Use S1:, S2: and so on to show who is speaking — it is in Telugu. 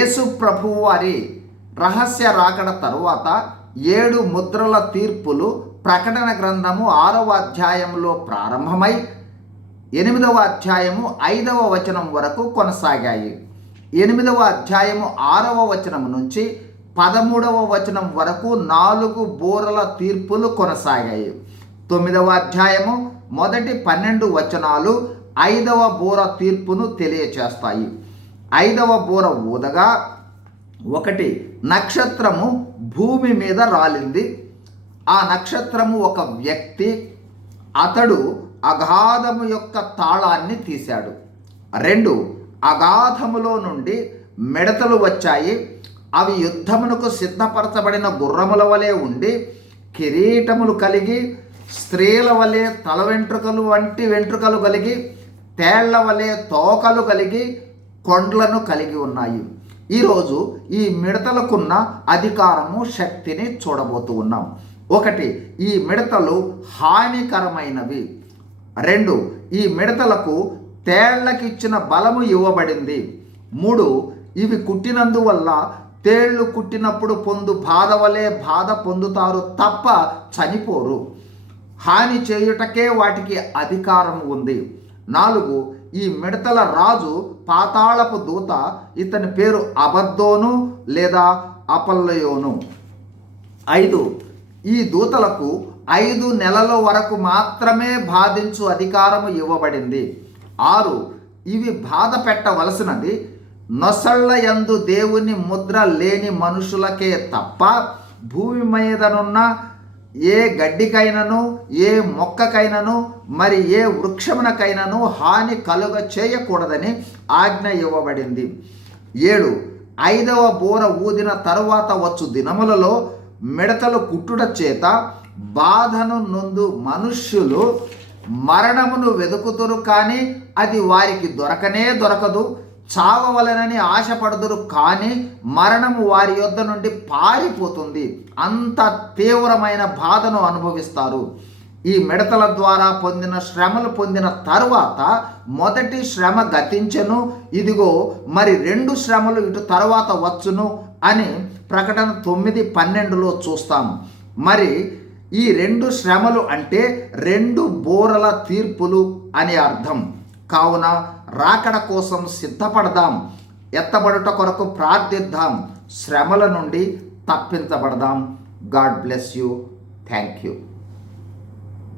S1: యేసు ప్రభు వారి రహస్య రాకడ తరువాత ఏడు ముద్రల తీర్పులు ప్రకటన గ్రంథము ఆరవ అధ్యాయంలో ప్రారంభమై ఎనిమిదవ అధ్యాయము ఐదవ వచనం వరకు కొనసాగాయి. ఎనిమిదవ అధ్యాయము ఆరవ వచనం నుంచి పదమూడవ వచనం వరకు నాలుగు బోరల తీర్పులు కొనసాగాయి. తొమ్మిదవ అధ్యాయము మొదటి పన్నెండు వచనాలు ఐదవ బోర తీర్పును తెలియచేస్తాయి. ఐదవ బూర ఊదగా ఒకటి నక్షత్రము భూమి మీద రాలింది. ఆ నక్షత్రము ఒక వ్యక్తి అతడు అగాధము యొక్క తాళాన్ని తీశాడు. రెండు అగాధములో నుండి మిడతలు వచ్చాయి. అవి యుద్ధమునకు సిద్ధపరచబడిన గుర్రముల వలె ఉండి కిరీటములు కలిగి స్త్రీల వలె తల వెంట్రుకలు వంటి వెంట్రుకలు కలిగి తేళ్ళ వలె తోకలు కలిగి కొండ్లను కలిగి ఉన్నాయి. ఈరోజు ఈ మిడతలకున్న అధికారము శక్తిని చూడబోతూ ఉన్నాం. ఒకటి ఈ మిడతలు హానికరమైనవి. రెండు ఈ మిడతలకు తేళ్ళకిచ్చిన బలము ఇవ్వబడింది. మూడు ఇవి కుట్టినందువల్ల తేళ్ళు కుట్టినప్పుడు పొందు బాధ వలె బాధ పొందుతారు తప్ప చనిపోరు. హాని చేయుటకే వాటికి అధికారం ఉంది. నాలుగు ఈ మిడతల రాజు పాతాళపు దూత ఇతని పేరు అబద్దోను లేదా అపల్లయోను. ఐదు ఈ దూతలకు ఐదు నెలల వరకు మాత్రమే బాధించు అధికారము ఇవ్వబడింది. ఆరు ఇవి బాధ పెట్టవలసినది నొసళ్ళ యందు దేవుని ముద్ర లేని మనుషులకే తప్ప భూమి మీదనున్న ఏ గడ్డికైనను ఏ మొక్కకైనను మరి ఏ వృక్షమునకైనను హాని కలుగ చేయకూడదని ఆజ్ఞ ఇవ్వబడింది. ఏడు ఐదవ బోర ఊదిన తరువాత వచ్చు దినములలో మిడతలు కుట్టుట చేత బాధను నొందు మనుష్యులు మరణమును వెతుకుతురు కానీ అది వారికి దొరకనే దొరకదు. చావవలనని ఆశపడదురు కానీ మరణము వారి యొద్ద నుండి పారిపోతుంది. అంత తీవ్రమైన బాధను అనుభవిస్తారు. ఈ మిడతల ద్వారా పొందిన శ్రమలు పొందిన తరువాత మొదటి శ్రమ గతించెను ఇదిగో మరి రెండు శ్రమలు ఇటు తర్వాత వచ్చును అని ప్రకటన తొమ్మిది పన్నెండులో చూస్తాం. మరి ఈ రెండు శ్రమలు అంటే రెండు బోరల తీర్పులు అని అర్థం. కావున రాకడ కోసం సిద్ధపడదాం. ఎత్తబడుట కొరకు ప్రార్థిద్దాం. శ్రమల నుండి తప్పించబడదాం. God bless you. Thank you.